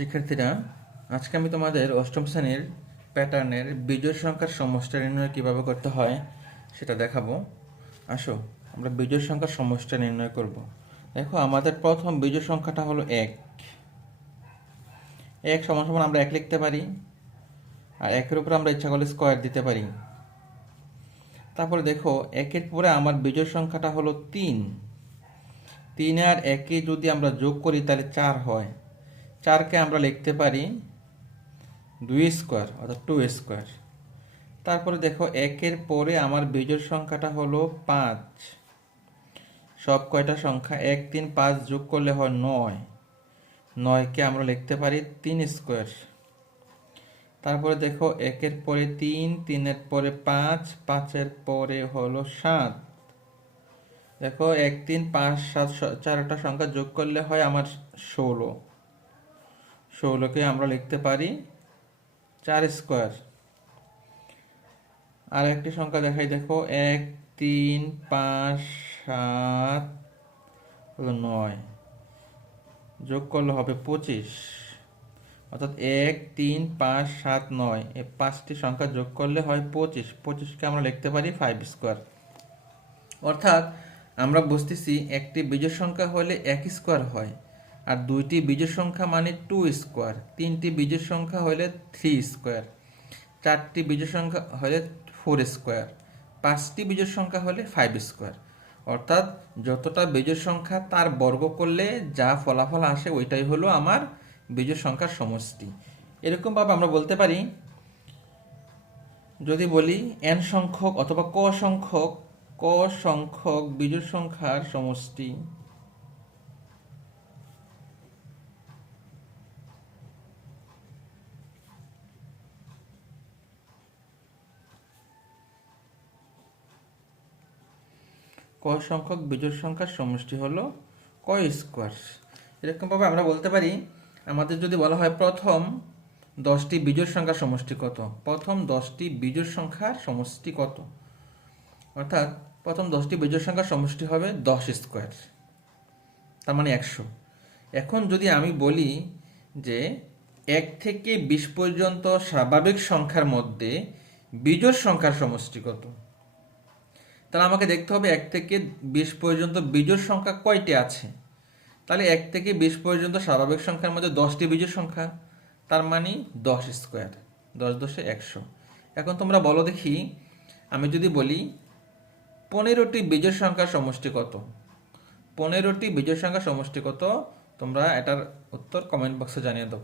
শিক্ষার্থীরা, আজকে আমি তোমাদের অষ্টম শ্রেণির প্যাটার্নের বিজয় সংখ্যার সমষ্টি নির্ণয় কীভাবে করতে হয় সেটা দেখাবো। আসো, আমরা বিজয় সংখ্যার সমষ্টি নির্ণয় করব। দেখো, আমাদের প্রথম বিজয় সংখ্যাটা হলো এক। এক সমান সমান আমরা এক লিখতে পারি, আর একের উপরে আমরা ইচ্ছা করলে স্কোয়ার দিতে পারি। তারপরে দেখো, একের পরে আমার বিজোড় সংখ্যাটা হলো তিন। তিন আর একে যদি আমরা যোগ করি, তাহলে চার হয়। চারকে আমরা লিখতে পারি দুই স্কোয়ার অর্থাৎ টু স্কোয়ার। তারপরে দেখো একের পরে আমার বিজোড় সংখ্যাটা হলো পাঁচ। সব কয়টা সংখ্যা? এক, তিন, পাঁচ যোগ করলে হয় নয়। নয়কে আমরা লিখতে পারি তিন স্কোয়ার। তারপরে দেখো একের পরে তিন, তিনের পরে পাঁচ, পাঁচের পরে হলো সাত। দেখো এক, তিন, পাঁচ, সাত চারটা সংখ্যা যোগ করলে হয় আমার ষোলো। ষোলোকে আমরা লিখতে পারি চার স্কোয়ার। আর একটি সংখ্যা দেখাই, দেখো, এক, তিন, পাঁচ, সাত, নয়। যোগ করলে হবে পঁচিশ। অর্থাৎ এক, তিন, পাঁচ, সাত, নয়। এই পাঁচটি সংখ্যা যোগ করলে হয় পঁচিশ। পঁচিশকে আমরা লিখতে পারি ফাইভ স্কোয়ার। অর্থাৎ আমরা বুঝতেছি একটি বিজোড় সংখ্যা হলে এক স্কোয়ার হয়। আর দুইটি বিজোড় সংখ্যা মানে টু স্কোয়ার তিনটি বিজোড় সংখ্যা হলে থ্রি স্কোয়ার চারটি বিজোড় সংখ্যা হলে ফোর স্কোয়ার পাঁচটি বিজোড় সংখ্যা হলে ফাইভ স্কোয়ার অর্থাৎ যতটা বিজোড় সংখ্যা তার বর্গ করলে যা ফলাফল আসে ওইটাই হলো আমার বিজোড় সংখ্যার সমষ্টি। এরকমভাবে আমরা বলতে পারি, যদি বলি এন সংখ্যক অথবা ক সংখ্যক ক সংখ্যক বিজোড় সংখ্যার সমষ্টি ক সংখ্যক বিজোড় সংখ্যার সমষ্টি হলো ক স্কোয়ার। এরকমভাবে আমরা বলতে পারি, আমাদের যদি বলা হয় প্রথম দশটি বিজোড় সংখ্যার সমষ্টি কত? প্রথম দশটি বিজোড় সংখ্যার সমষ্টি কত? অর্থাৎ প্রথম দশটি বিজোড় সংখ্যার সমষ্টি হবে দশ স্কোয়ার, তার মানে একশো। এখন যদি আমি বলি যে এক থেকে বিশ পর্যন্ত স্বাভাবিক সংখ্যার মধ্যে বিজোড় সংখ্যার সমষ্টি কত? তাহলে আমাকে দেখতে হবে এক থেকে বিশ পর্যন্ত বিজোড় সংখ্যা কয়টি আছে? তাহলে এক থেকে বিশ পর্যন্ত স্বাভাবিক সংখ্যার মধ্যে দশটি বিজোড় সংখ্যা, তার মানে দশ স্কোয়ার দশ দশে একশো। এখন তোমরা বলো দেখি, আমি যদি বলি পনেরোটি বিজোড় সংখ্যার সমষ্টি কত? পনেরোটি বিজোড় সংখ্যার সমষ্টি কত? তোমরা এটার উত্তর কমেন্ট বক্সে জানিয়ে দাও।